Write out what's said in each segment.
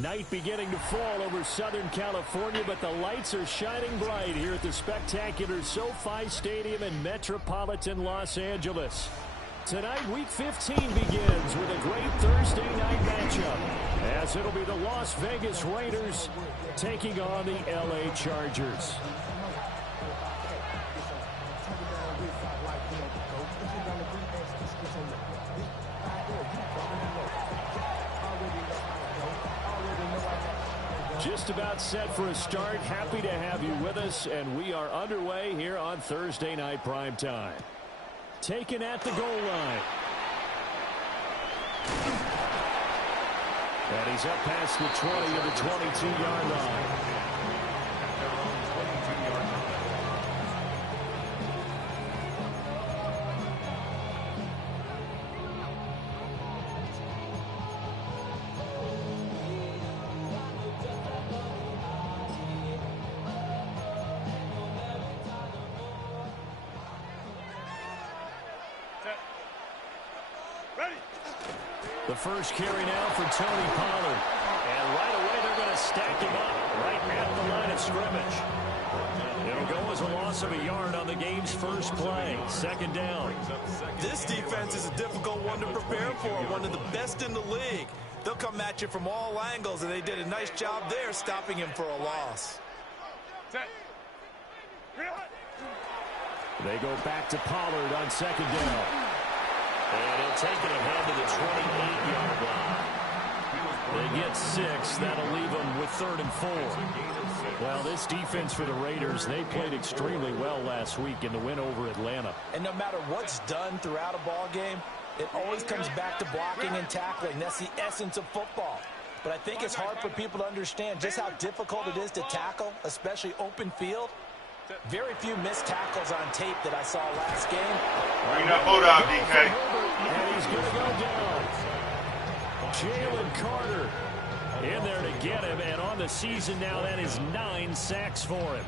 Night beginning to fall over Southern California, but the lights are shining bright here at the spectacular SoFi Stadium in metropolitan Los Angeles. Tonight, Week 15 begins with a great Thursday night matchup, as it'll be the Las Vegas Raiders taking on the LA Chargers. Just about set for a start. Happy to have you with us, and we are underway here on Thursday Night Primetime. Taken at the goal line. And he's up past the 20 to the 22-yard line. The first carry now for Tony Pollard. And right away they're going to stack him up right at the line of scrimmage. It'll go as a loss of a yard on the game's first play. Second down. This defense is a difficult one to prepare for. One of the best in the league. They'll come at you from all angles, and they did a nice job there stopping him for a loss. They go back to Pollard on second down. And he'll take it ahead to the 28-yard line. They get 6. That'll leave them with 3rd and 4. Well, this defense for the Raiders, they played extremely well last week in the win over Atlanta. And no matter what's done throughout a ball game, it always comes back to blocking and tackling. That's the essence of football. But I think it's hard for people to understand just how difficult it is to tackle, especially open field. Very few missed tackles on tape that I saw last game. Bring that boat out, DK. And he's going to go down. Jalen Carter in there to get him. And on the season now, that is 9 sacks for him.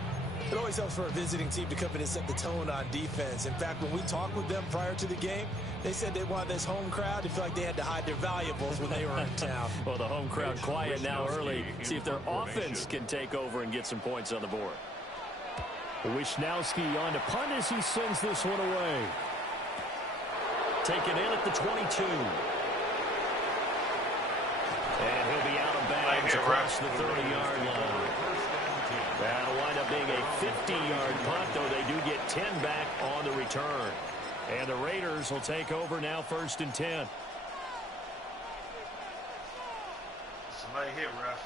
It always helps for a visiting team to come in and set the tone on defense. In fact, when we talked with them prior to the game, they said they wanted this home crowd to feel like they had to hide their valuables when they were in town. Well, the home crowd quiet now early. See if their offense can take over and get some points on the board. Wisnowski on to punt as he sends this one away. Taken in at the 22. And he'll be out of bounds across the 30-yard line. That'll wind up being a 50-yard punt, though they do get 10 back on the return. And the Raiders will take over now, 1st and 10. Somebody hit, ref.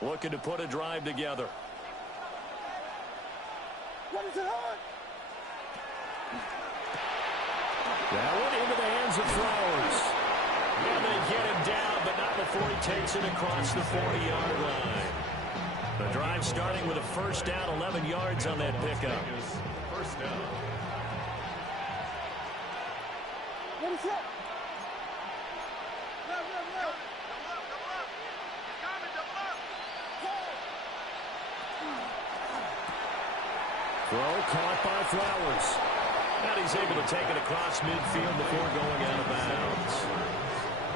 Looking to put a drive together. What is it on? That one into the hands of Flowers. And they get him down, but not before he takes it across the 40-yard line. The drive starting with a first down, 11 yards on that pickup. First down. What is that? Throw caught by Flowers. And he's able to take it across midfield before going out of bounds.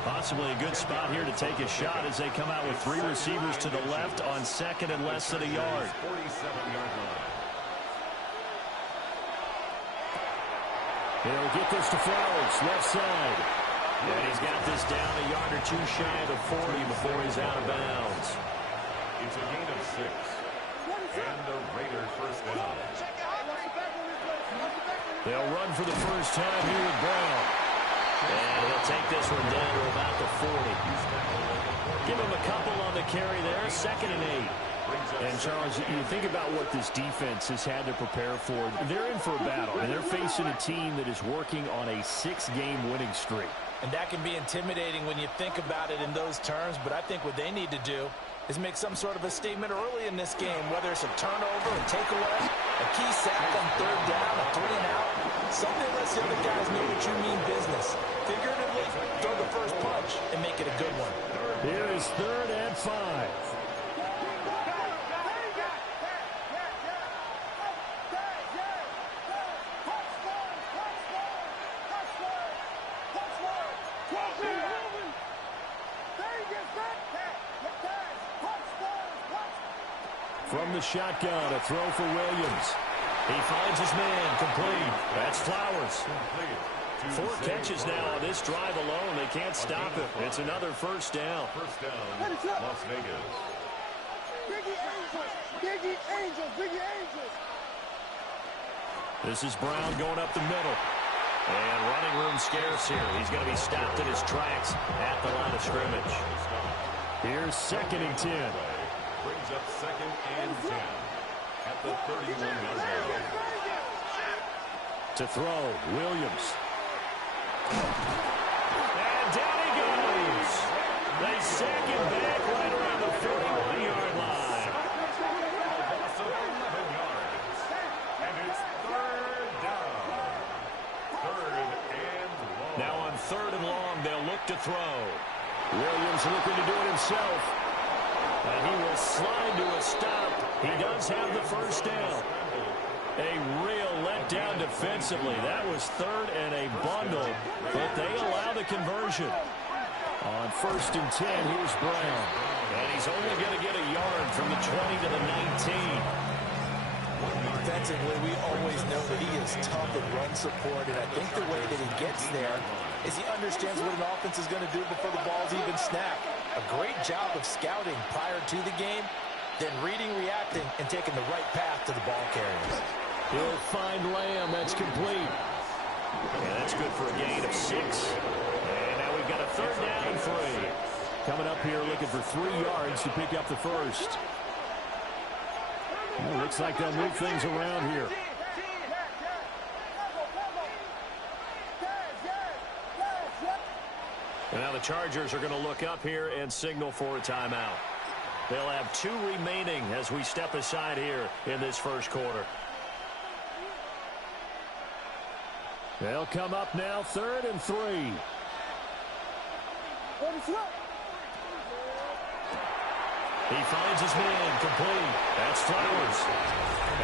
Possibly a good spot here to take a shot as they come out with 3 receivers to the left on second and less than a yard. 47-yard line. He'll get this to Flowers, left side. And he's got this down a yard or 2 shy of the 40 before he's out of bounds. It's a gain of 6. And the Raiders first down. They'll run for the first time here with Brown. And he'll take this one down to about the 40. Give him a couple on the carry there, 2nd and 8. And, Charles, you think about what this defense has had to prepare for. They're in for a battle, and they're facing a team that is working on a 6-game winning streak. And that can be intimidating when you think about it in those terms, but I think what they need to do is make some sort of a statement early in this game, whether it's a turnover, a takeaway, a key sack on 3rd down, a 3-and-out. Something that lets the other guys know that you mean business. Figuratively, throw the first punch and make it a good one. Here is 3rd and 5. from the shotgun. A throw for Williams. He finds his man. Complete. That's Flowers. 4 catches now on this drive alone. They can't stop it. It's another first down. First down, Las Vegas. Biggie Angels. This is Brown going up the middle. And running room scarce here. He's going to be stopped in his tracks at the line of scrimmage. Here's 2nd and 10. Brings up 2nd and 10 at the 31-yard line. To throw, Williams. And down he goes. They sack him back right around the 41-yard line. Loss of 11 yards. And it's 3rd down. 3rd and long. Now on 3rd and long, they'll look to throw. Williams looking to do it himself. And he will slide to a stop. He does have the first down. A real letdown defensively. That was 3rd and a bundle, but they allow the conversion. On 1st and 10, here's Brown. And he's only going to get a yard from the 20 to the 19. Defensively, we always know that he is tough at run support, and I think the way that he gets there is he understands what an offense is going to do before the ball's even snapped. A great job of scouting prior to the game, then reading, reacting, and taking the right path to the ball carriers. He'll find Lamb. That's complete. And that's good for a gain of 6. And now we've got a 3rd down and 3. Coming up here looking for 3 yards to pick up the first. Well, looks like they'll move things around here. And now the Chargers are going to look up here and signal for a timeout. They'll have 2 remaining as we step aside here in this first quarter. They'll come up now 3rd and 3. He finds his man. Complete. That's Flowers.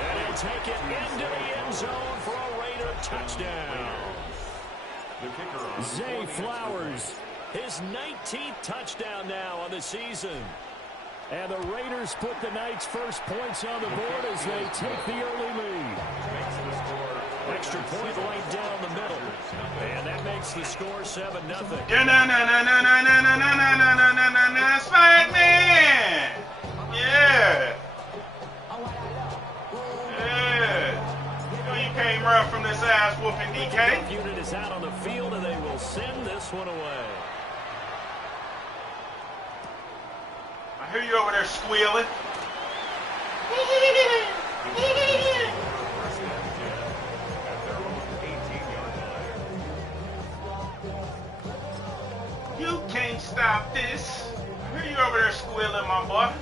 And he'll take it into the end zone for a Raider touchdown. The kicker on Zay Flowers, his 19th touchdown now on the season. And the Raiders put the night's first points on the board as they take the early lead. Extra point right down the middle. And that makes the score 7-0. Spider-Man! Yeah! Yeah! You know you can't run from this ass whooping, DK. The unit is out on the field and they will send this one away. I hear you over there squealing. First and 10 at their own 18-yard line. You can't stop this. I hear you over there squealing, my boy.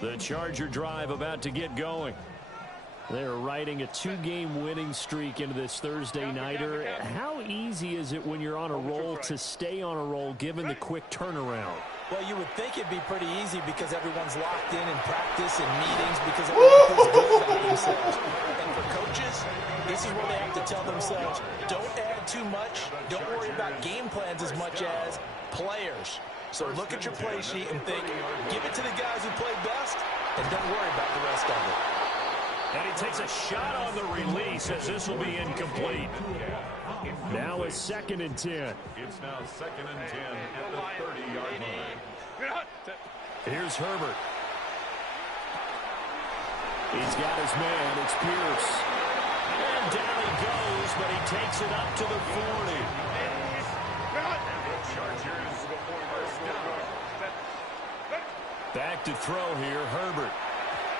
The Charger drive about to get going. They're riding a 2-game winning streak into this Thursday nighter. How easy is it when you're on a roll to stay on a roll given the quick turnaround? Well, you would think it'd be pretty easy because everyone's locked in practice and meetings because everyone feels good about themselves. And for coaches, this is where they have to tell themselves, don't add too much. Don't worry about game plans as much as players. So look at your play sheet and think, give it to the guys who play best, and don't worry about the rest of it. And he takes a shot on the release as this will be incomplete. Now a 2nd and 10. It's now 2nd and 10 at the 30-yard line. Here's Herbert. He's got his man. It's Pierce. And down he goes, but he takes it up to the 40. Chargers first down. Back to throw here, Herbert.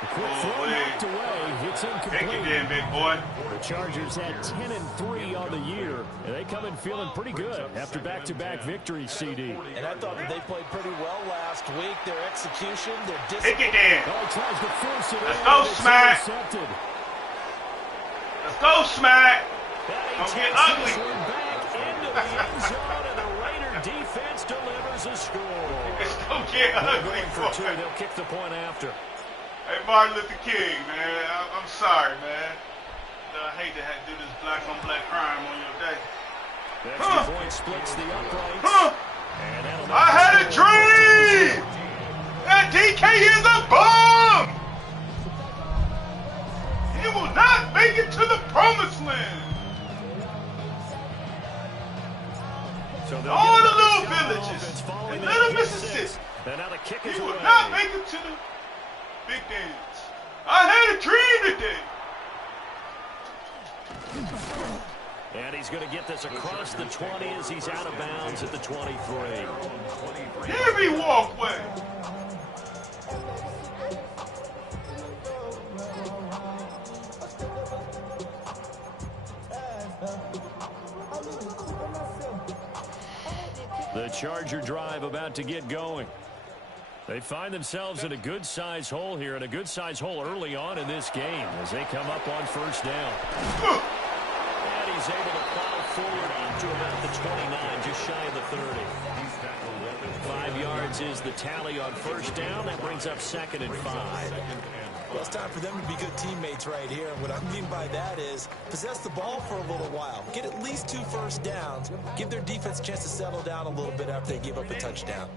A quick throw knocked away. It's Take it incomplete. in, big boy. The Chargers had 10-3 on the year, and they come in feeling pretty good after back-to-back victories, CD. And I thought that they played pretty well last week. Their execution, their Take discipline. it in. Oh, he tries to force it Let's in, go, and it's Smack. intercepted. Let's go, Smack. And he Don't get takes ugly. this one back into the end zone, and the Raider defense delivers a score. Let's go get ugly. Going for 2, they'll kick the point after. Hey, Martin Luther King, man. I'm sorry, man. I hate to have to do this black-on-black crime on your day. Extra point splits the uprights. I had a dream! That DK is a bum! He will not make it to the promised land. So all the little villages in Little Mississippi, he will not make it to the big dance. I had a dream today. And he's going to get this across the 20 as he's out of bounds at the 23. Heavy walkway. The Charger drive about to get going. They find themselves in a good-sized hole here, and a good-sized hole early on in this game as they come up on first down. And he's able to plow forward to about the 29, just shy of the 30. 5 yards is the tally on first down. That brings up 2nd and 5. Well, it's time for them to be good teammates right here. And what I mean by that is possess the ball for a little while. Get at least 2 first downs. Give their defense a chance to settle down a little bit after they give up a touchdown.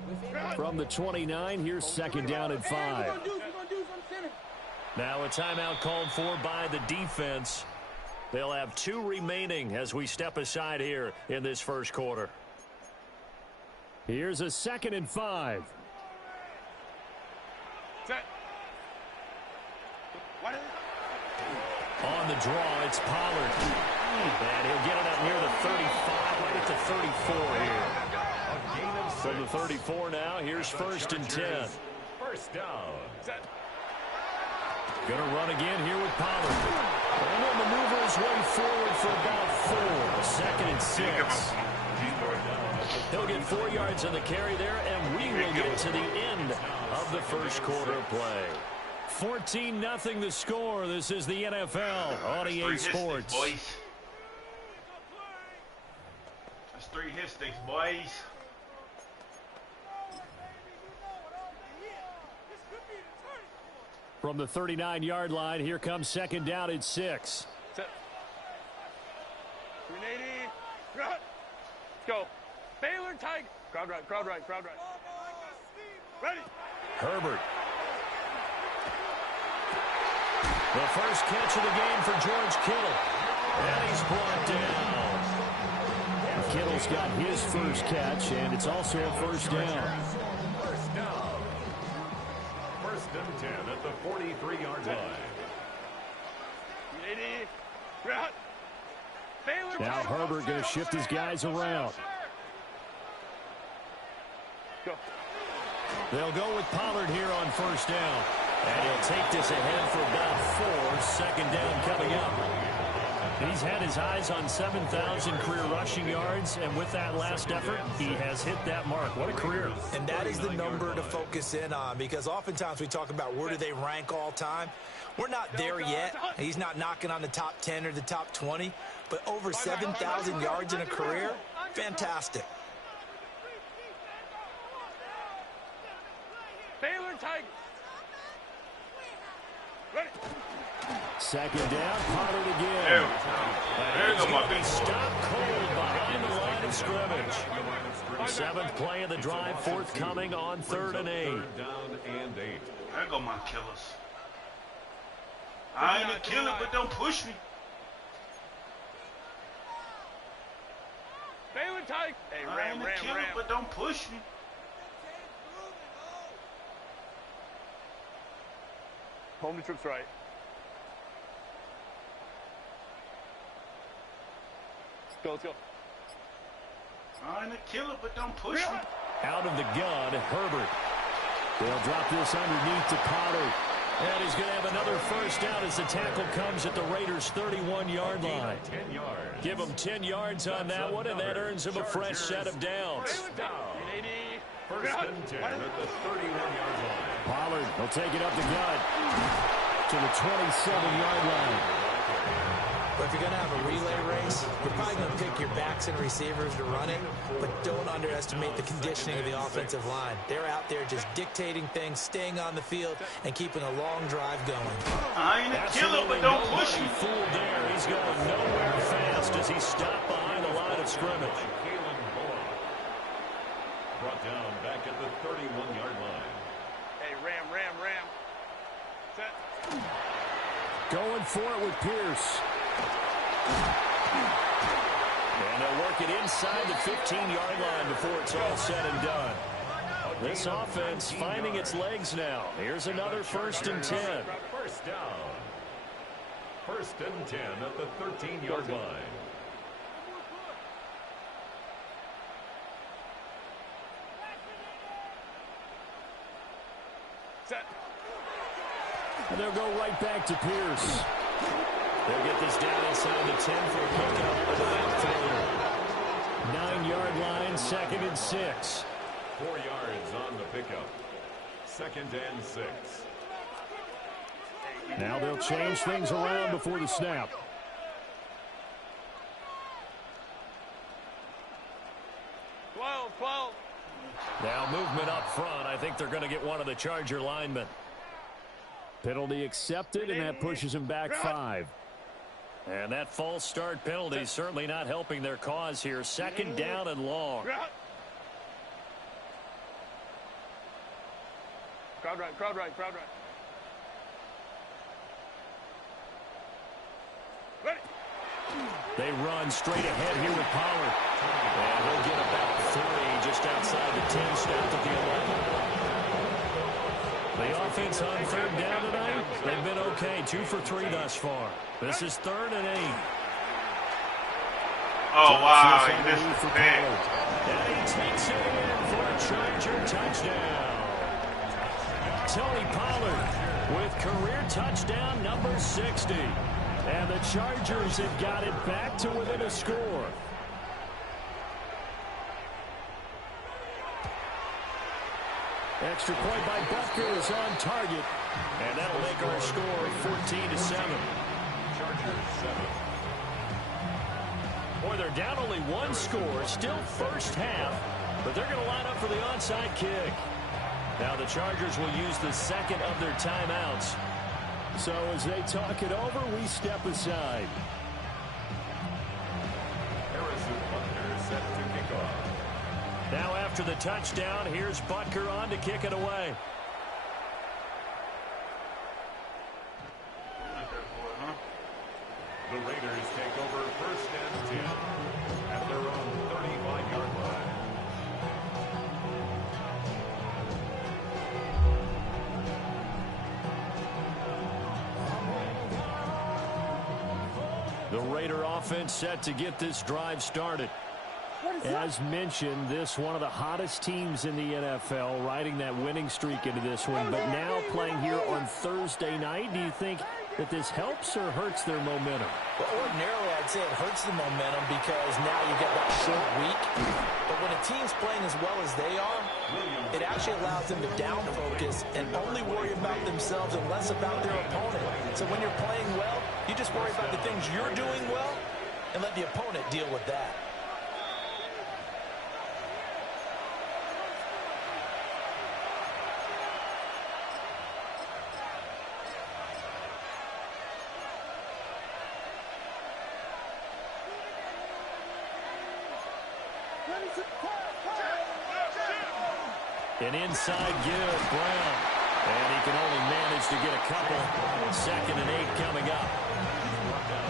From the 29, here's 2nd down and 5. Now a timeout called for by the defense. They'll have 2 remaining as we step aside here in this first quarter. Here's a 2nd and 5. Set. On the draw, it's Pollard. And he'll get it up near the 35, right at the 34 here. From the 34 now, here's 1st and 10. First down. Going to run again here with Pollard. And he'll maneuver his way forward for about 4. 2nd and 6. He'll get 4 yards on the carry there, and we will get to the end of the first quarter play. 14-0 the score. This is the NFL on EA Sports. That's 3 hit sticks, boys. From the 39-yard line, here comes 2nd down at 6. Set. 380. Let's go. Baylor Tiger. Crowd right, crowd right, crowd right. Ready. Herbert. The first catch of the game for George Kittle. And he's brought down. Kittle's got his first catch, and it's also a first down. First down. 1st and 10 at the 43-yard line. 80. Route. Baylor Now Tiger. Herbert going to shift his guys around. Go. They'll go with Pollard here on first down. And he'll take this ahead for about 4. 2nd down coming up. He's had his eyes on 7,000 career rushing yards, and with that last effort, he has hit that mark. What a career. And that is the number to focus in on, because oftentimes we talk about where do they rank all time. We're not there yet. He's not knocking on the top 10 or the top 20, but over 7,000 yards in a career, fantastic. Baylor Tiger. Ready. 2nd down, Pollard again. There you go, my big Stop cold behind the line of scrimmage. 7th play of the drive, forthcoming on 3rd and 8. Third down and 8. There go my killers. I ain't a killer, but don't push me. Baylor Tiger. Hey, I ain't a killer, but don't push me. Home to troops right. Let's go. I ain't a killer, but don't push me. Out of the gun, Herbert. They'll drop this underneath to Pollard. And he's going to have another first down as the tackle comes at the Raiders' 31-yard line. 10 yards. Give him 10 yards on that one, and that earns him a fresh set of downs. First and 10 at the 31-yard line. Pollard will take it up the gut to the 27-yard line. But if you're going to have a relay race, you're probably going to pick your backs and receivers to run it, but don't underestimate the conditioning of the offensive line. They're out there just dictating things, staying on the field, and keeping a long drive going. I ain't a killer, but don't push me. Fooled there. He's going nowhere fast as he stopped behind the line of scrimmage. brought down back at the 31-yard line. Hey, ram. Set. Going for it with Pierce. And they'll work it inside the 15-yard line before it's all said and done. This offense finding its legs now. Here's another 1st and 10. First down. 1st and 10 at the 13-yard line. Set. And they'll go right back to Pierce. They'll get this down inside the 10 for a pickup. 9-yard line, 2nd and 6. 4 yards on the pickup. 2nd and 6. Now they'll change things around before the snap. Now movement up front. I think they're going to get one of the Charger linemen. Penalty accepted, and that pushes him back 5. And that false start penalty certainly not helping their cause here. 2nd down and long. Crowd right. Ready. They run straight ahead here with Pollard. And he'll get about 3 just outside the 10, stopped at the 11. The offense on 3rd down tonight, they've been okay. 2 for 3 thus far. This is 3rd and 8. Oh, wow. He missed the pick. And he takes it in for a Charger touchdown. Tony Pollard with career touchdown number 60. And the Chargers have got it back to within a score. Extra point by Butker is on target. And that'll make our score 14-7. Chargers 7. Boy, they're down only 1 score. Still first half. But they're going to line up for the onside kick. Now the Chargers will use the 2nd of their timeouts. So as they talk it over, we step aside. Harrison Butker set to kick off. Now after the touchdown, here's Butker on to kick it away. The Raiders take over 1st and 10 at their own 35-yard line. The Raider offense set to get this drive started. As mentioned, this one of the hottest teams in the NFL, riding that winning streak into this one, but now playing here on Thursday night. Do you think that this helps or hurts their momentum? Well, ordinarily, I'd say it hurts the momentum because now you get that short week. But when a team's playing as well as they are, it actually allows them to down focus and only worry about themselves and less about their opponent. So when you're playing well, you just worry about the things you're doing well and let the opponent deal with that. An inside give, Brown. And he can only manage to get a couple. 2nd and 8 coming up.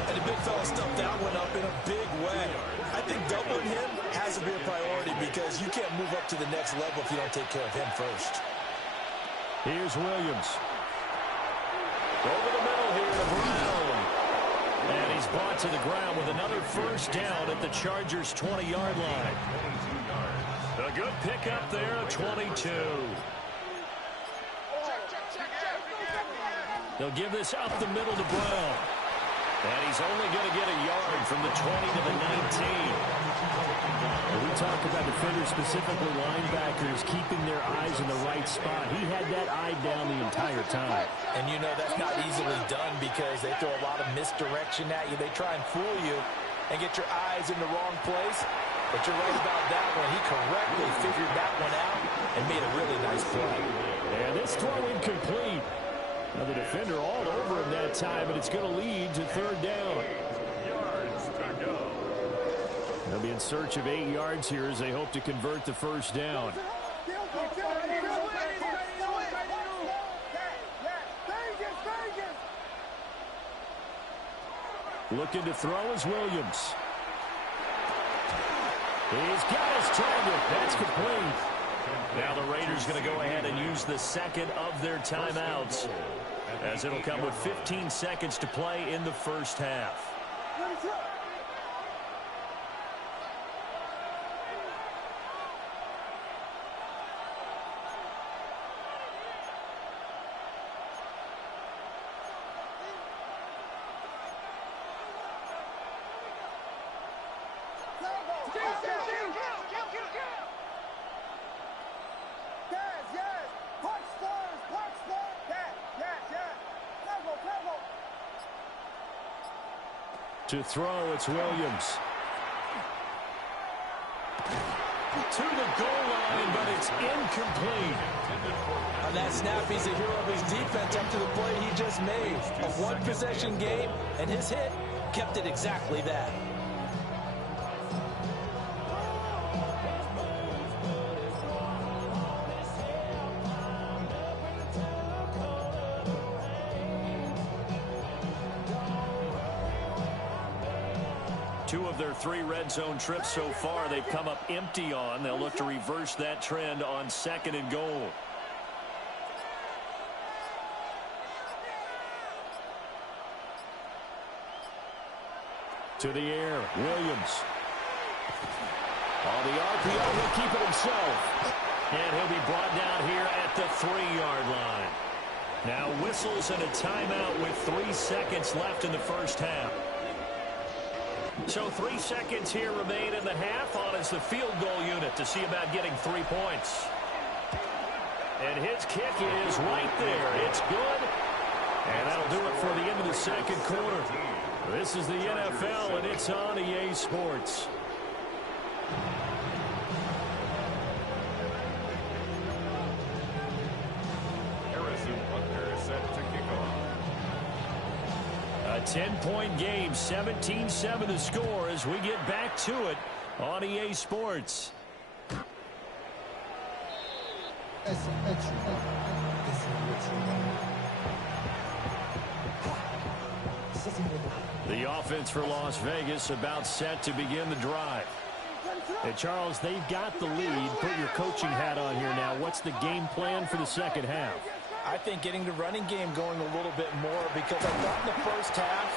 And the big fella stuffed that one up in a big way. I think doubling him has to be a priority because you can't move up to the next level if you don't take care of him first. Here's Williams. Over the middle here to Brown. And he's brought to the ground with another 1st down at the Chargers' 20-yard line. 22 yards. A good pickup there at 22. They'll give this up the middle to Brown. And he's only going to get a yard from the 20 to the 19. When we talk about defenders, specifically linebackers, keeping their eyes in the right spot. He had that eye down the entire time. And you know that's not easily done because they throw a lot of misdirection at you. They try and fool you and get your eyes in the wrong place. But you're right about that one. He correctly figured that one out and made a really nice play. And this throw incomplete. Now the defender all over him that time, and it's going to lead to 3rd down. Yards to go. They'll be in search of 8 yards here as they hope to convert the first down. Looking to throw is Williams. He's got his target. That's complete. Now the Raiders going to go ahead and use the second of their timeouts, as it'll come with 15 seconds to play in the first half. To throw, it's Williams. To the goal line, but it's incomplete. On that snap, he's a hero of his defense up to the play he just made. A one-possession game, and his hit kept it exactly that. Two of their 3 red zone trips so far, they've come up empty on. They'll look to reverse that trend on 2nd and goal. To the air, Williams. On the RPO, he'll keep it himself. And he'll be brought down here at the 3-yard line. Now whistles and a timeout with 3 seconds left in the first half. So 3 seconds here remain in the half. On is the field goal unit to see about getting 3 points. And his kick is right there. It's good. And that'll do it for the end of the second quarter. This is the NFL, and it's on EA Sports. A 10-point game, 17-7 the score as we get back to it on EA Sports. The offense for Las Vegas about set to begin the drive. Hey, Charles, they've got the lead. Put your coaching hat on here now. What's the game plan for the second half? I think getting the running game going a little bit more, because I thought in the first half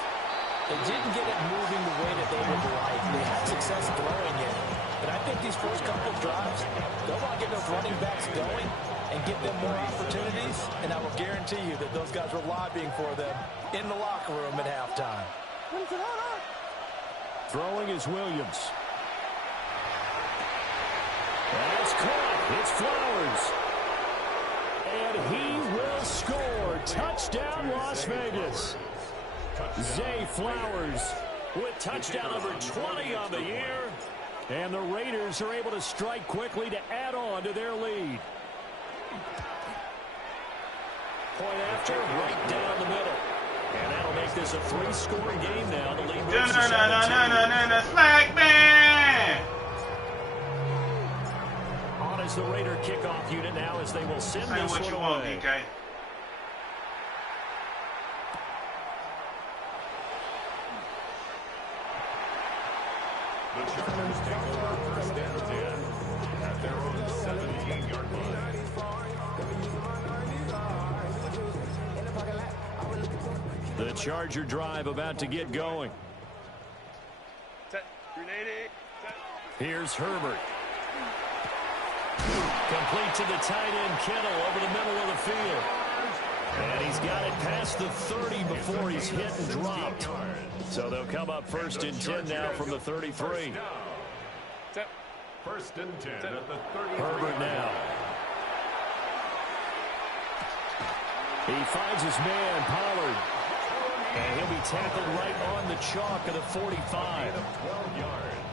they didn't get it moving the way that they would like. They had success throwing it. But I think these first couple of drives, they'll want to get those running backs going and give them more opportunities. And I will guarantee you that those guys were lobbying for them in the locker room at halftime. Throwing is Williams. That's caught. It's Flowers. And he will score. Touchdown, Las Vegas. Zay Flowers with touchdown number 20 on the year. And the Raiders are able to strike quickly to add on to their lead. Point after, right down the middle. And that'll make this a 3-score game now. The lead moves to 17. Smack man! On is the Raider kickoff unit now as they will send Say this what one you away. want, DK. The Chargers take over first down 10 at their own 17-yard line. The Charger drive about to get going. Set. Grenade. Set. Here's Herbert. Complete to the tight end, Kittle, over the middle of the field. And he's got it past the 30 before he's hit and dropped. So they'll come up first and 10 now from the 33. Set. First and 10 at the 33. Herbert now. He finds his man, Pollard. And he'll be tackled right on the chalk of the 45.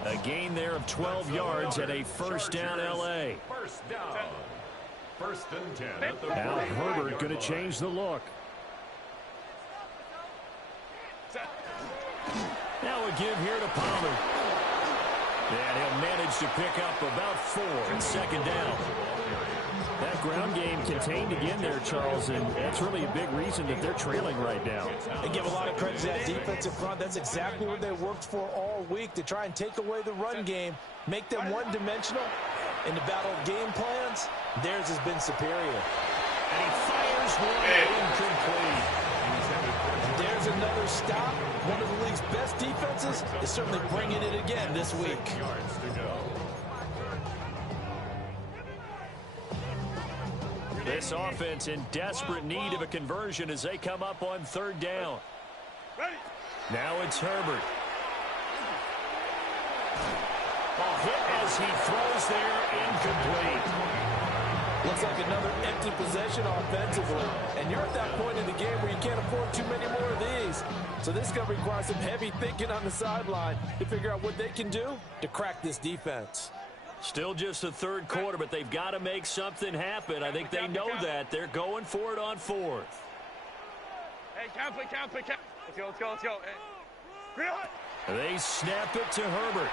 A gain there of 12 yards and a first down L.A. First down. First and 10 at the Now Herbert going to change the look. Now a give here to Pollard. And he'll manage to pick up about 4 on second down. That ground game contained again there, Charles, and that's really a big reason that they're trailing right now. They give a lot of credit to that defensive front. That's exactly what they worked for all week, to try and take away the run game, make them one-dimensional. In the battle of game plans, theirs has been superior. And he fires one incomplete. And there's another stop. One of the league's best defenses is certainly bringing it again this week. This offense in desperate need of a conversion as they come up on third down. Now it's Herbert. A hit as he throws there, incomplete. Looks like another empty possession offensively. And you're at that point in the game where you can't afford too many more of these. So this is going to require some heavy thinking on the sideline to figure out what they can do to crack this defense. Still just the third quarter, but they've got to make something happen. I think they know that. They're going for it on fourth. Hey, count. Let's go. Hey. They snap it to Herbert.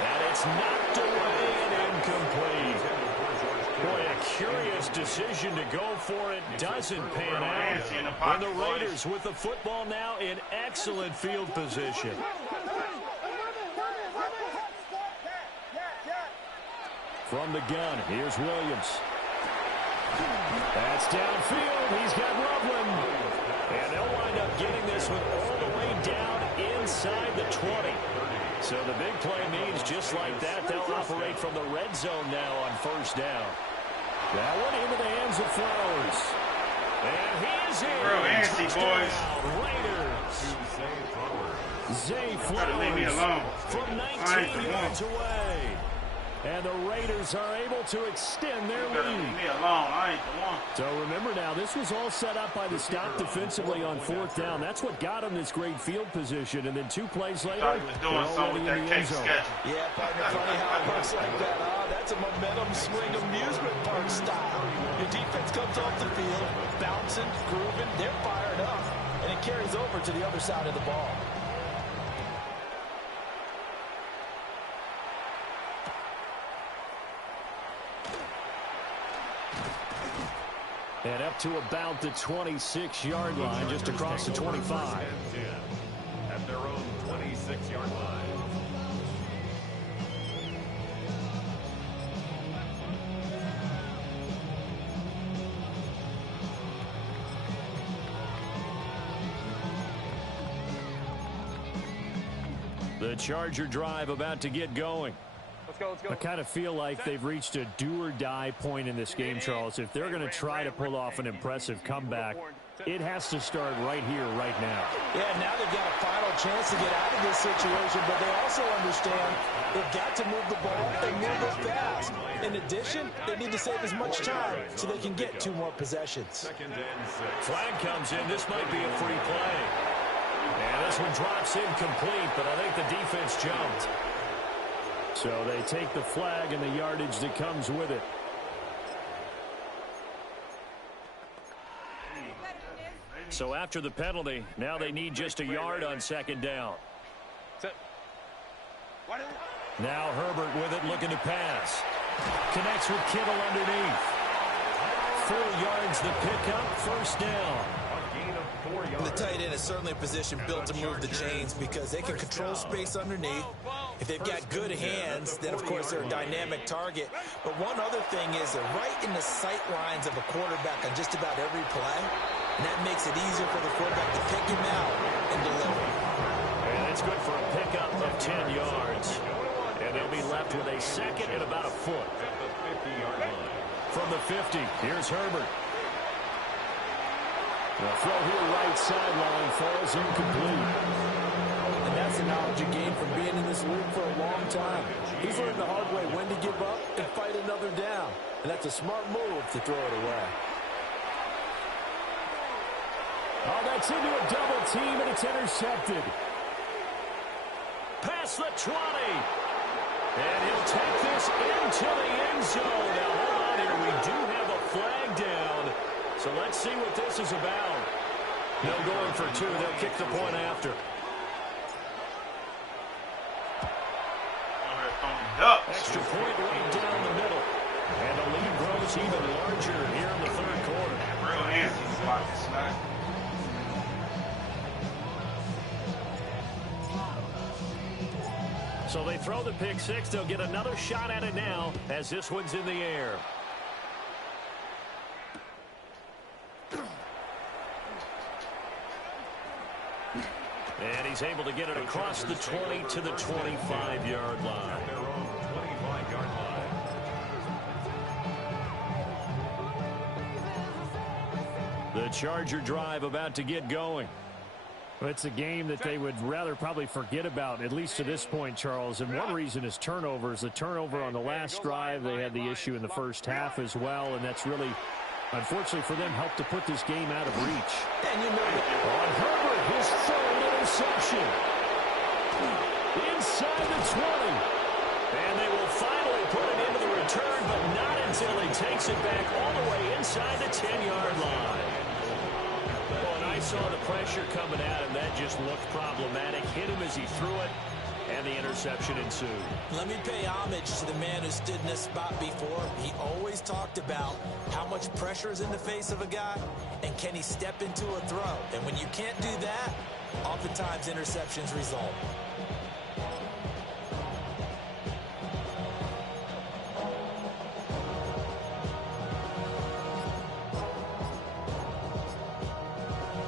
And it's knocked away and incomplete. Boy, a curious decision to go for it doesn't pan out. And the Raiders with the football now in excellent field position. From the gun, here's Williams. That's downfield. He's got Loveland. And they'll wind up getting this one all the way down inside the 20. So the big play means just like that, they'll operate from the red zone now on first down. That one into the hands of Flowers. And he's in. Touchdown, Raiders. Zay Flowers leave me alone. from 19 yards away. And the Raiders are able to extend their lead. Leave me alone. I ain't the one. So remember now, this was all set up by the stop defensively on fourth down. That's what got them this great field position. And then 2 plays later, Thought he was doing something with that cake schedule. Yeah, partner, funny how it works like that. That's a momentum swing amusement park style. Your defense comes off the field, bouncing, grooving, they're fired up, and it carries over to the other side of the ball. And up to about the 26-yard line, just across the 25. At their own 26-yard line. The Charger drive about to get going. Let's go. I kind of feel like they've reached a do-or-die point in this game, Charles. If they're going to try to pull off an impressive comeback, it has to start right here, right now. Yeah, now they've got a final chance to get out of this situation, but they also understand they've got to move the ball and move it fast. In addition, they need to save as much time so they can get 2 more possessions. Flag comes in. This might be a free play. And this one drops incomplete, but I think the defense jumped. So they take the flag and the yardage that comes with it. So after the penalty, now they need just a yard on second down. Now Herbert with it, looking to pass. Connects with Kittle underneath. 4 yards the pickup, first down. The tight end is certainly a position built to move the chains because they can control space underneath. If they've got good hands, then of course they're a dynamic target. But one other thing is they're right in the sight lines of a quarterback on just about every play. And that makes it easier for the quarterback to pick him out and deliver. And that's good for a pickup of 10 yards. And they'll be left with a second and about a foot. From the 50, here's Herbert. The throw here right sideline falls incomplete. And that's the knowledge you gain from being in this league for a long time. He's learned the hard way when to give up and fight another down. And that's a smart move to throw it away. Oh, that's into a double team, and it's intercepted. Past the 20. And he'll take this into the end zone. Now, hold on here. We do have a flag down. So let's see what this is about. No going for 2. They'll kick the point after. up. Extra point right down the middle. And the lead grows even larger here in the third quarter. Real antsy spot this night. So they throw the pick six. They'll get another shot at it now as this one's in the air. And he's able to get it across the 20 to the 25-yard line. Their own 25-yard line. The Charger drive about to get going. It's a game that they would rather probably forget about, at least to this point, Charles. And one reason is turnovers. The turnover on the last drive, they had the issue in the first half as well, and that's really, unfortunately for them, helped to put this game out of reach. And you know that On Herbert, his third interception. Inside the 20. And they will finally put it into the return, but not until he takes it back all the way inside the 10-yard line. Well, and I saw the pressure coming at him. That just looked problematic. Hit him as he threw it, and the interception ensued. Let me pay homage to the man who stood in this spot before. He always talked about how much pressure is in the face of a guy, and can he step into a throw. And when you can't do that, oftentimes interceptions result.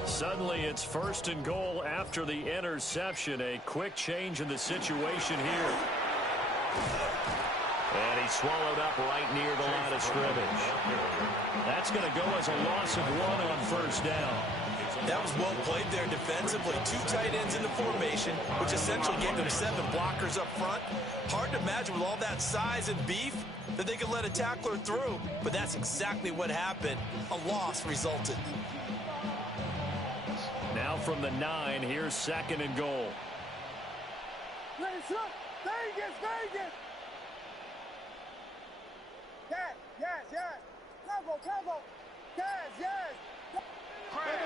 Suddenly, it's first and goal after the interception. A quick change in the situation here. And he swallowed up right near the line of scrimmage. That's going to go as a loss of 1 on first down. That was well played there defensively. 2 tight ends in the formation, which essentially gave them 7 blockers up front. Hard to imagine with all that size and beef that they could let a tackler through. But that's exactly what happened. A loss resulted. Now from the 9, here's second and goal. Vegas, Vegas! Yes! Combo! Yes!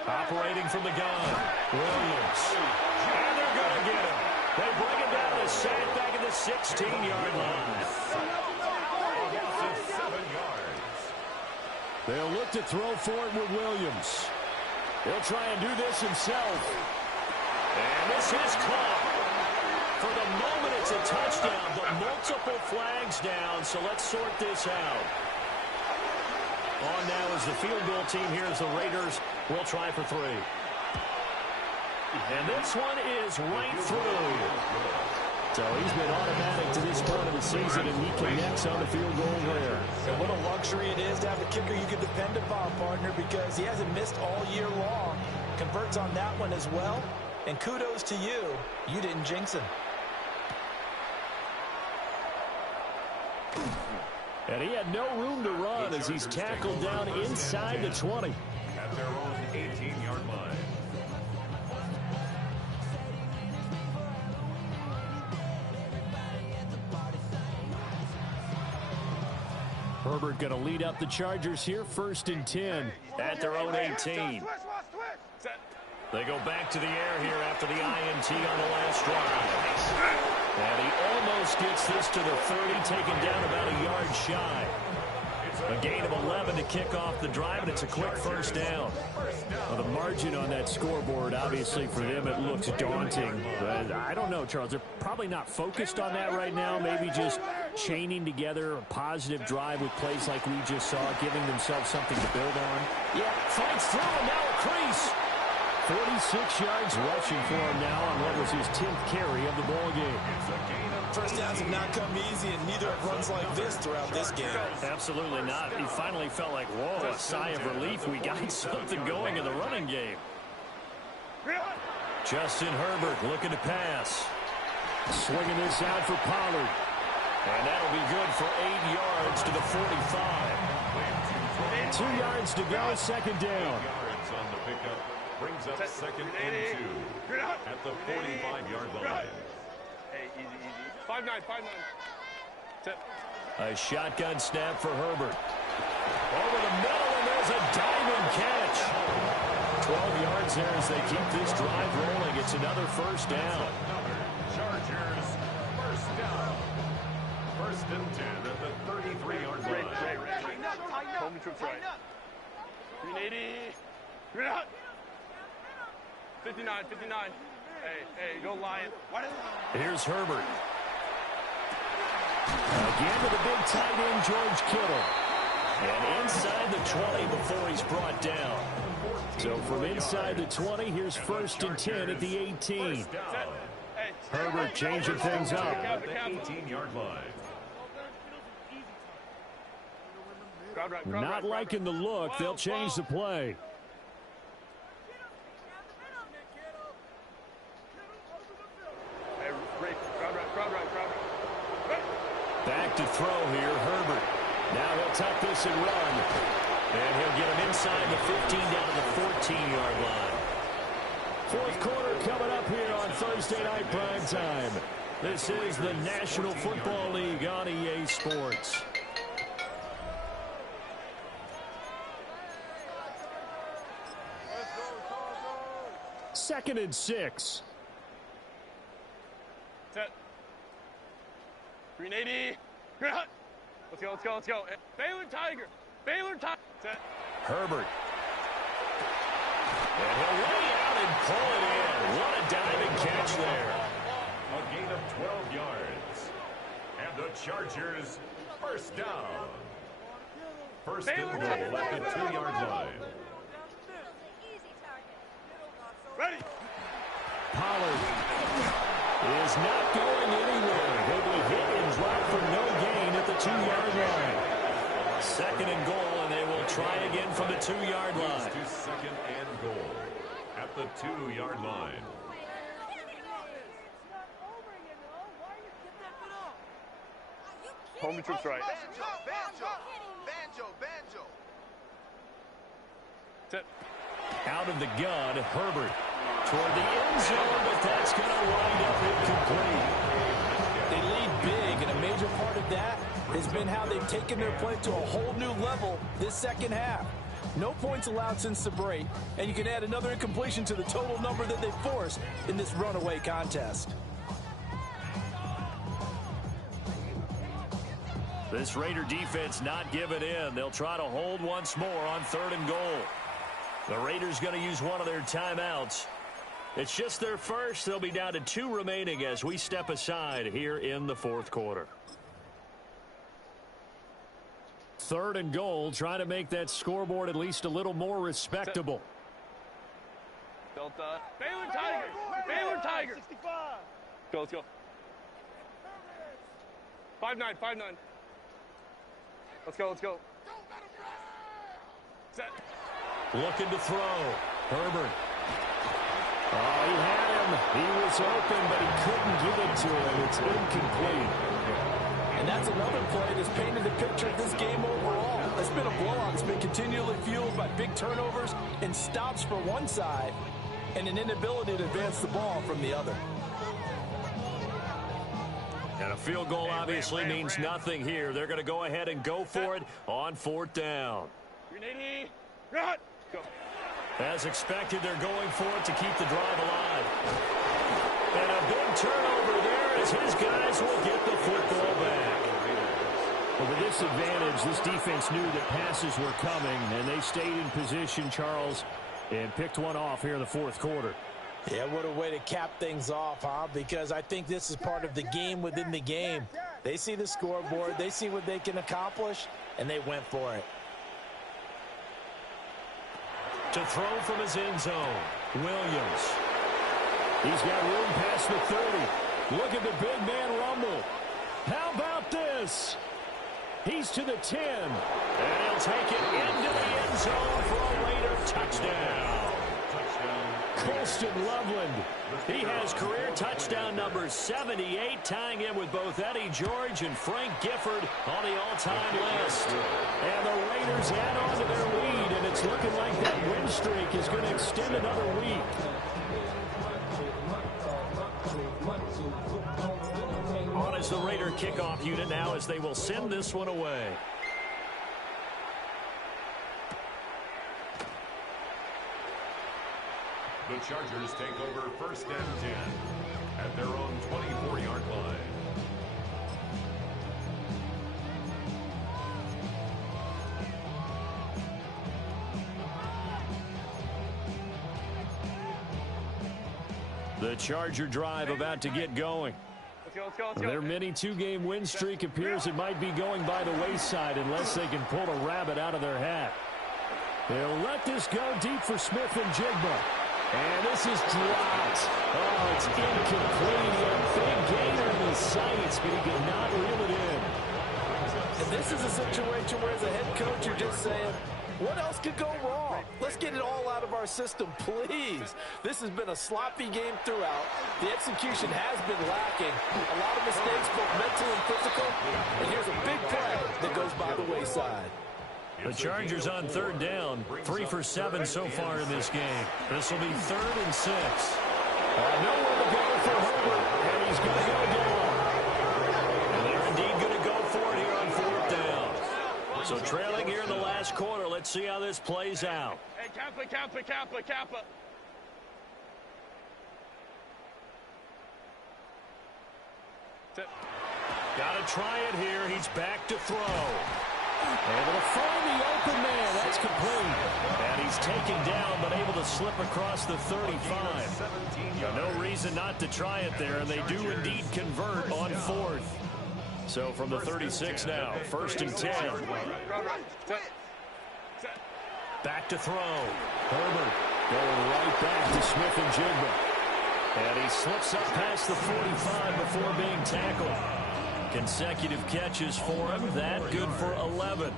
Operating from the gun, Williams. And they're going to get him. They bring him down to sack back at the 16-yard line. 7 yards. They'll look to throw for it with Williams. He'll try and do this himself. And this is caught. For the moment, it's a touchdown, but multiple flags down, so let's sort this out. On now is the field goal team here as the Raiders will try for 3. And this one is right through. So he's been automatic to this point of the season, and he connects on the field goal there. And what a luxury it is to have a kicker you can depend upon, partner, because he hasn't missed all year long. Converts on that one as well. And kudos to you. You didn't jinx him. And he had no room to run as he's tackled down inside the 20. At their own 18-yard line. Herbert going to lead up the Chargers here, 1st and 10 at their own 18. They go back to the air here after the INT on the last drive. And he almost gets this to the 30, taken down about a yard shy. A gain of 11 to kick off the drive, and it's a quick first down. Well, the margin on that scoreboard, obviously, for them, it looks daunting. But I don't know, Charles. They're probably not focused on that right now. Maybe just chaining together a positive drive with plays like we just saw, giving themselves something to build on. Yeah, fights through, and now a crease. 46 yards rushing for him now on what was his 10th carry of the ball game. First downs have not come easy, and neither have runs like this throughout this game. Absolutely not. He finally felt like, whoa, a sigh of relief. We got something going in the running game. Justin Herbert looking to pass. Swinging this out for Pollard. And that'll be good for 8 yards to the 45. 2 yards to go, second down. 8 yards on the pickup. Brings up second and 2 at the 45-yard line. Hey, easy. 5-9. A shotgun snap for Herbert. Over the middle, and there's a diving catch. 12 yards there as they keep this drive rolling. It's another first down. Chargers first down. and 10 at the 33-yard line. Home troops right. 380. Green out. 59. Hey, go Lion. Here's Herbert. Again with a big tight end, George Kittle. And inside the 20 before he's brought down. So from inside the 20, here's 1st and 10 at the 18. Herbert changing things up. At the 18-yard line. Not liking the look. They'll change the play. Back to throw here, Herbert. Now he'll tuck this and run. And he'll get him inside the 15 down to the 14-yard line. Fourth quarter coming up here on Thursday Night Prime Time. This is the National Football League on EA Sports. Second and 6. Set. 380. Let's go. Baylor Tiger. Set. Herbert. And he'll lay out and pull it in. What a diving catch there. A gain of 12 yards. And the Chargers, first down. First and goal at the 2-yard line. Ready. Pollard is not going anywhere. He'll be hit and dropped for no gain at the 2-yard line. Second and goal, and they will try again from the 2-yard line. To second and goal at the 2-yard line. Home troops right. Banjo. Set. Out of the gun, Herbert toward the end zone, but that's going to wind up incomplete. They lead big, and a major part of that has been how they've taken their play to a whole new level this second half. No points allowed since the break, and you can add another incompletion to the total number that they forced in this runaway contest. This Raider defense not giving in. They'll try to hold once more on 3rd and goal. The Raiders going to use one of their timeouts. It's just their first. They'll be down to 2 remaining as we step aside here in the 4th quarter. 3rd and goal, trying to make that scoreboard at least a little more respectable. Delta. Baylor Tiger. 65. Let's go. 5-9. Let's go. Set. Looking to throw. Herbert. Oh, he had him. He was open, but he couldn't get it to him. It's incomplete. And that's another play that's painted the picture of this game overall. It's been a blowout. It's been continually fueled by big turnovers and stops for one side and an inability to advance the ball from the other. And a field goal obviously means nothing here. They're going to go ahead and go for it on 4th down. 380. Go. As expected, they're going for it to keep the drive alive. And a big turnover there as his guys will get the football back. Well, with this advantage, this defense knew that passes were coming, and they stayed in position, Charles, and picked one off here in the 4th quarter. Yeah, what a way to cap things off, huh? Because I think this is part of the game within the game. They see the scoreboard, they see what they can accomplish, and they went for it. To throw from his end zone, Williams. He's got room past the 30. Look at the big man rumble. How about this? He's to the 10. And he'll take it into the end zone for a Raider touchdown. Colston Loveland. He has career touchdown number 78, tying him with both Eddie George and Frank Gifford on the all-time list. And the Raiders add on to their lead, and it's looking like that win streak is going to extend another week. On is the Raider kickoff unit now as they will send this one away. The Chargers take over 1st and 10 at their own 24-yard line. The Charger drive about to get going. Let's go. Their mini two-game win streak appears it might be going by the wayside unless they can pull a rabbit out of their hat. They'll let this go deep for Smith and Jigba. And this is dropped. Oh, it's incomplete. A big gainer in his sights, but he could not reel it in. And this is a situation where as a head coach you're just saying, what else could go wrong? Let's get it all out of our system, please. This has been a sloppy game throughout. The execution has been lacking. A lot of mistakes, both mental and physical. And here's a big play that goes by the wayside. The Chargers on third down. 3 for 7 so far in this game. This will be 3rd and 6. Nowhere to go for Herbert, and he's going to go down. And they're indeed going to go for it here on 4th down. So trailing here in the last quarter. Let's see how this plays out. Hey, Kappa. Got to try it here. He's back to throw. Able to find the open man. That's complete. And he's taken down, but able to slip across the 35. No reason not to try it there, and they do indeed convert on 4th. So from the 36 now, 1st and 10. Back to throw. Herbert going right back to Smith and Jigba. And he slips up past the 45 before being tackled. Consecutive catches for him. That good for 11.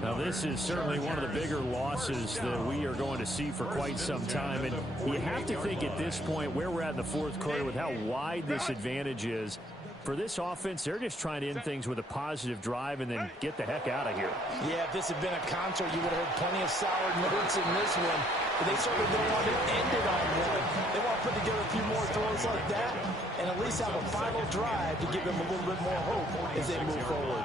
Now, this is certainly one of the bigger losses that we are going to see for quite some time. And you have to think at this point where we're at in the 4th quarter with how wide this advantage is. For this offense, they're just trying to end things with a positive drive and then get the heck out of here. Yeah, if this had been a concert, you would have heard plenty of sour notes in this one. But they certainly don't want to end it on one. They want to put together a few more throws like that and at least have a final drive to give them a little bit more hope as they move forward.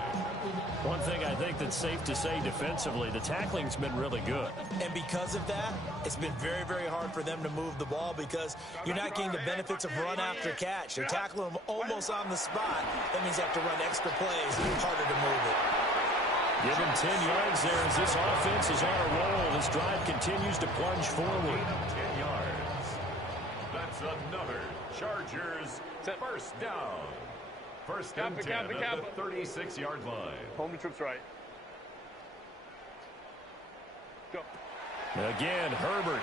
One thing I think that's safe to say defensively, the tackling's been really good. And because of that, it's been very, very hard for them to move the ball because you're not getting the benefits of run after catch. You're tackling them almost on the spot. That means you have to run extra plays. Harder to move it. Give him 10 yards there as this offense is on a roll. This drive continues to plunge forward. 10 yards. That's another Chargers first down. First and 10 at the 36-yard line. Home trips right. Go. Again, Herbert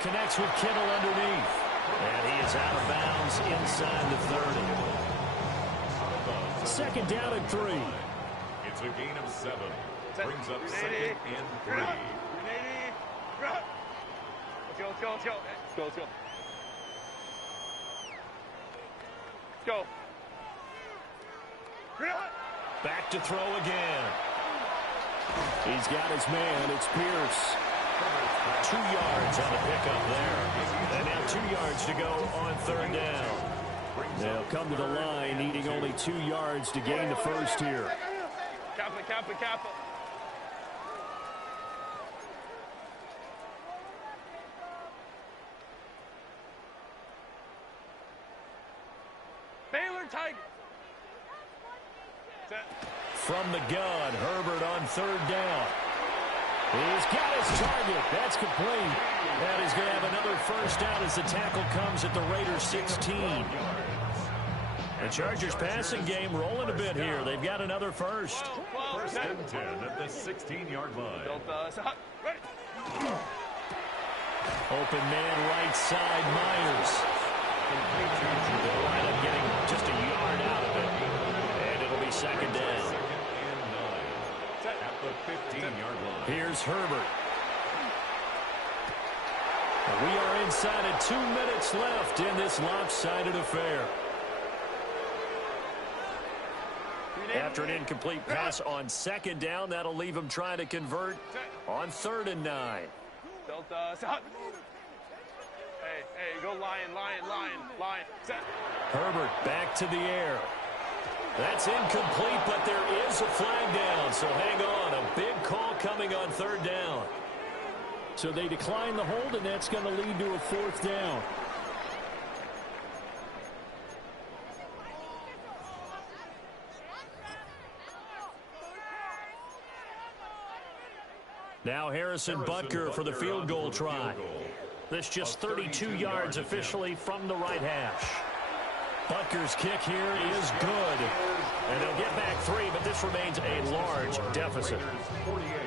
connects with Kittle underneath. And he is out of bounds inside the 30. Second down and 3. It's a gain of 7. Brings up 2nd and 3. Let's go. Go. Back to throw again. He's got his man. It's Pierce. 2 yards on the pickup there. And now 2 yards to go on 3rd down. They'll come to the line, needing only 2 yards to gain the first here. Kappa. Baylor Tiger. From the gun, Herbert on 3rd down. He's got his target. That's complete. And he's going to have another first down as the tackle comes at the Raiders' 16. The Chargers passing game rolling a bit here. They've got another first. First and 10 at the 16-yard line. Open man right side, Myers. They'll wind up getting just a yard out of it. And it'll be 2nd down. 2nd and 9 at the 15-yard line. Here's Herbert. We are inside of 2 minutes left in this lopsided affair. After an incomplete pass on 2nd down, that'll leave him trying to convert on 3rd and 9. Hey, go lion. Set. Herbert back to the air. That's incomplete, but there is a flag down, so hang on. A big call coming on 3rd down. So they decline the hold, and that's going to lead to a 4th down. Now Harrison Butker for the field goal try. This just 32 yards officially from the right hash. Butker's kick here is good. And they'll get back 3, but this remains a large deficit.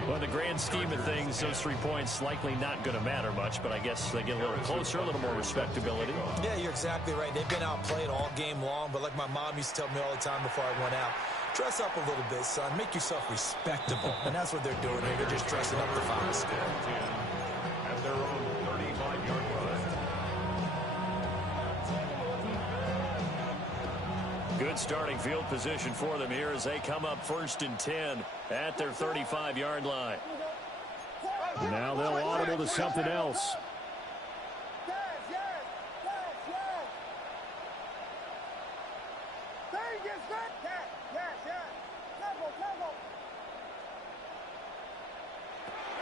Well, in the grand scheme of things, those 3 points likely not going to matter much, but I guess they get a little closer, a little more respectability. Yeah, you're exactly right. They've been outplayed all game long, but like my mom used to tell me all the time before I went out, dress up a little bit, son. Make yourself respectable. And that's what they're doing here. They're just dressing up the fox. At their own 35-yard line. Good starting field position for them here as they come up 1st and 10 at their 35-yard line. Now they'll audible to something else.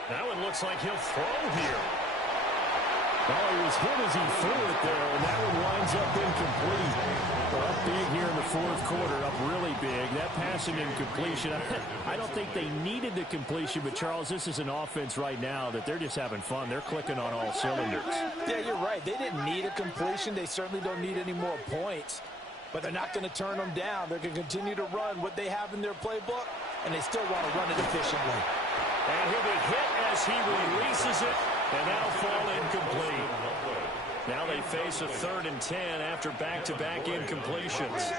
That one looks like he'll throw here. Oh, he was hit as he threw it there, and that one winds up incomplete. Up big here in the 4th quarter, up really big. That passing incompletion, I don't think they needed the completion, but Charles, this is an offense right now that they're just having fun. They're clicking on all cylinders. Yeah, you're right. They didn't need a completion. They certainly don't need any more points, but they're not going to turn them down. They're going to continue to run what they have in their playbook, and they still want to run it efficiently. And he'll be hit as he releases it, and now fall incomplete. Now they face a 3rd and 10 after back-to-back incompletions.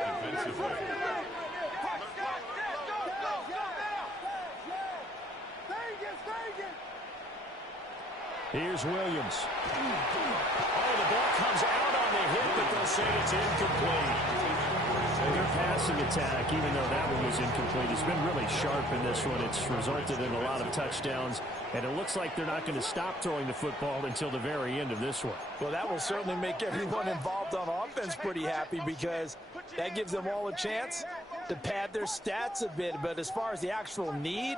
Here's Williams. Oh, the ball comes out on the hit, but they'll say it's incomplete. And their passing attack, even though that one was incomplete, has been really sharp in this one. It's resulted in a lot of touchdowns, and it looks like they're not going to stop throwing the football until the very end of this one. Well, that will certainly make everyone involved on offense pretty happy because that gives them all a chance to pad their stats a bit. But as far as the actual need,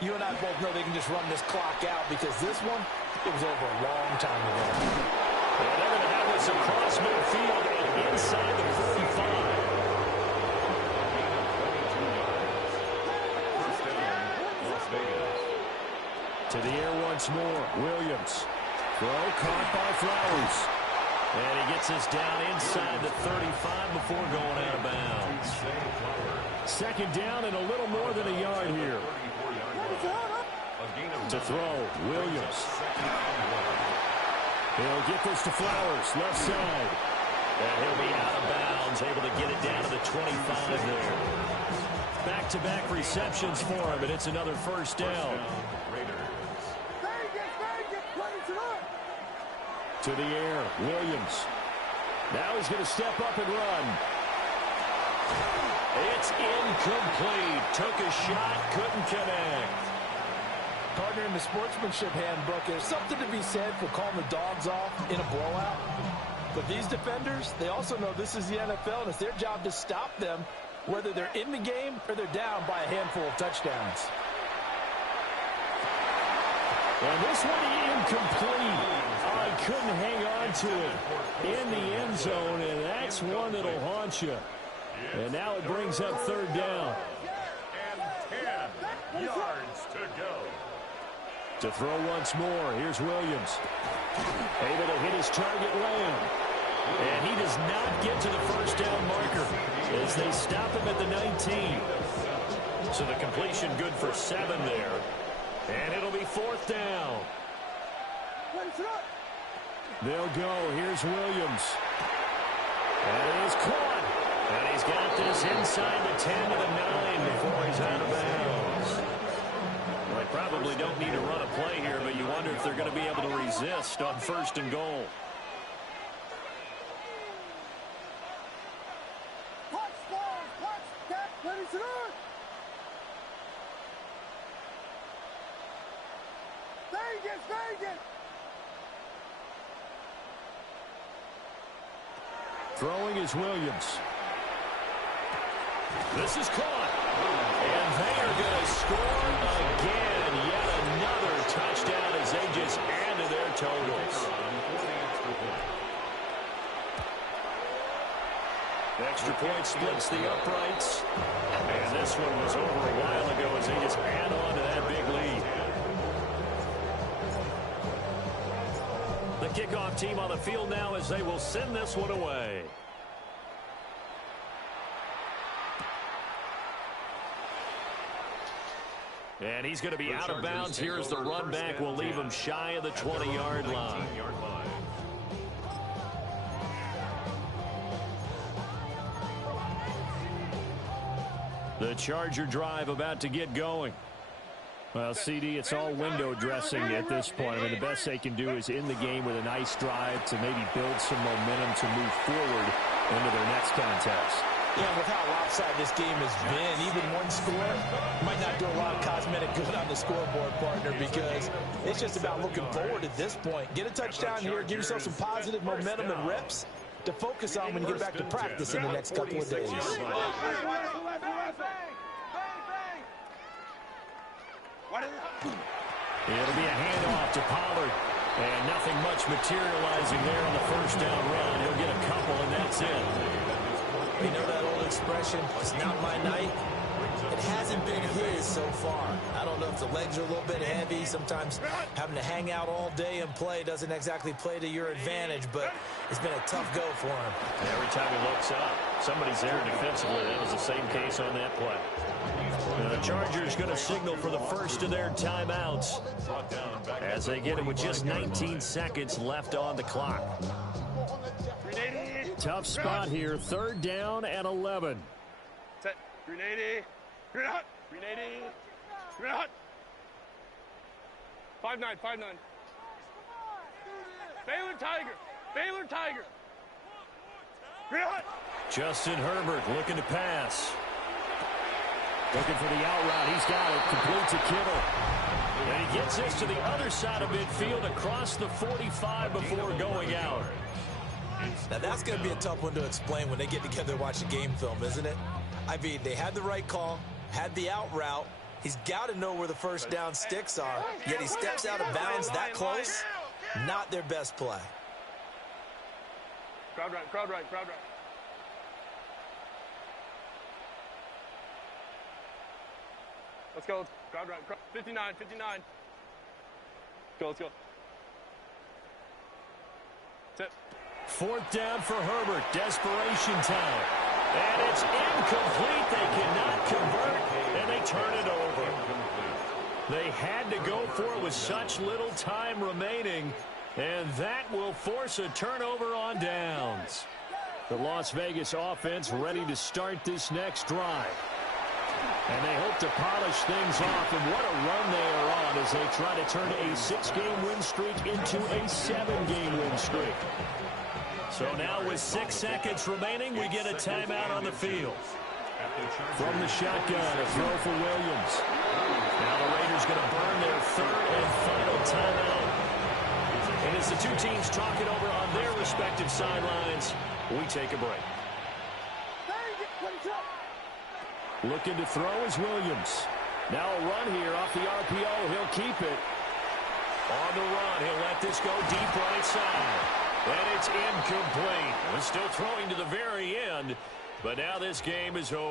you and I both know they can just run this clock out because this one, it was over a long time ago. And they're going to have this across midfield and inside the 45. To the air once more. Williams. Throw caught by Flowers. And he gets us down inside the 35 before going out of bounds. 2nd down and a little more than a yard here. To throw, Williams. He'll get this to Flowers, left side. And he'll be out of bounds, able to get it down to the 25 there. Back-to-back receptions for him, and it's another 1st down. To the air, Williams. Now he's going to step up and run. It's incomplete. Took a shot, couldn't connect. Partner, in the sportsmanship handbook, there's something to be said for calling the dogs off in a blowout. But these defenders, they also know this is the NFL, and it's their job to stop them, whether they're in the game or they're down by a handful of touchdowns. And this one incomplete. I couldn't hang on to it in the end zone, and that's one that'll haunt you. And now it brings up 3rd down. And 10 yards to go. To throw once more, here's Williams. Able to hit his target land. And he does not get to the 1st down marker as they stop him at the 19. So the completion good for 7 there. And it'll be 4th down. They'll go. Here's Williams. And it is caught. And he's got this inside the 10 to the 9 before he's out of bounds. Well, they probably don't need to run a play here, but you wonder if they're going to be able to resist on 1st and goal. Throwing is Williams. This is caught. And they are going to score again. Yet another touchdown as they just add to their totals. Extra point splits the uprights. And this one was over a while ago as they just add on to that big lead. The kickoff team on the field now as they will send this one away. And he's going to be out of bounds here as the run back will leave him shy of the 20-yard line. The Charger drive about to get going. Well, CD, it's all window dressing at this point. I mean, the best they can do is in the game with a nice drive to maybe build some momentum to move forward into their next contest. Yeah, with how lopsided this game has been, even one score might not do a lot of cosmetic good on the scoreboard, partner, because it's just about looking forward at this point. Get a touchdown here, give yourself some positive momentum and reps to focus on when you get back to practice in the next couple of days. It'll be a handoff to Pollard. And nothing much materializing there on the first down run. He'll get a couple, and that's it. You know that old expression, it's not my night? It hasn't been his so far. I don't know if the legs are a little bit heavy. Sometimes having to hang out all day and play doesn't exactly play to your advantage, but it's been a tough go for him. Every time he looks up, somebody's there defensively. That was the same case on that play. The Chargers going to signal for the first of their timeouts as they get it with just 19 seconds left on the clock. Tough spot here. Third down and 11. Set. 380. 380. 380. 5-9. 5-9. Baylor Tiger. Baylor Tiger. 300. Justin Herbert looking to pass. Looking for the out route. He's got it. Complete to Kittle. And he gets this to the other side of midfield across the 45 before going out. Now, that's going to be a tough one to explain when they get together and watch the game film, isn't it? I mean, they had the right call, had the out route. He's got to know where the first down sticks are, yet he steps out of bounds that close. Not their best play. Crowd right, crowd right, crowd right. Let's go. Crowd right. 59, 59. Let's go, let's go. Tip. Fourth down for Herbert. Desperation time. And it's incomplete. They cannot convert, and they turn it over. They had to go for it with such little time remaining, and that will force a turnover on downs. The Las Vegas offense ready to start this next drive. And they hope to polish things off, and what a run they are on as they try to turn a 6-game win streak into a 7-game win streak. So now with 6 seconds remaining, we get a timeout on the field. From the shotgun, a throw for Williams. Now the Raiders going to burn their third and final timeout. And as the two teams talk it over on their respective sidelines, we take a break. Looking to throw is Williams. Now a run here off the RPO. He'll keep it. On the run, he'll let this go deep right side. And it's incomplete. We're still throwing to the very end, but now this game is over.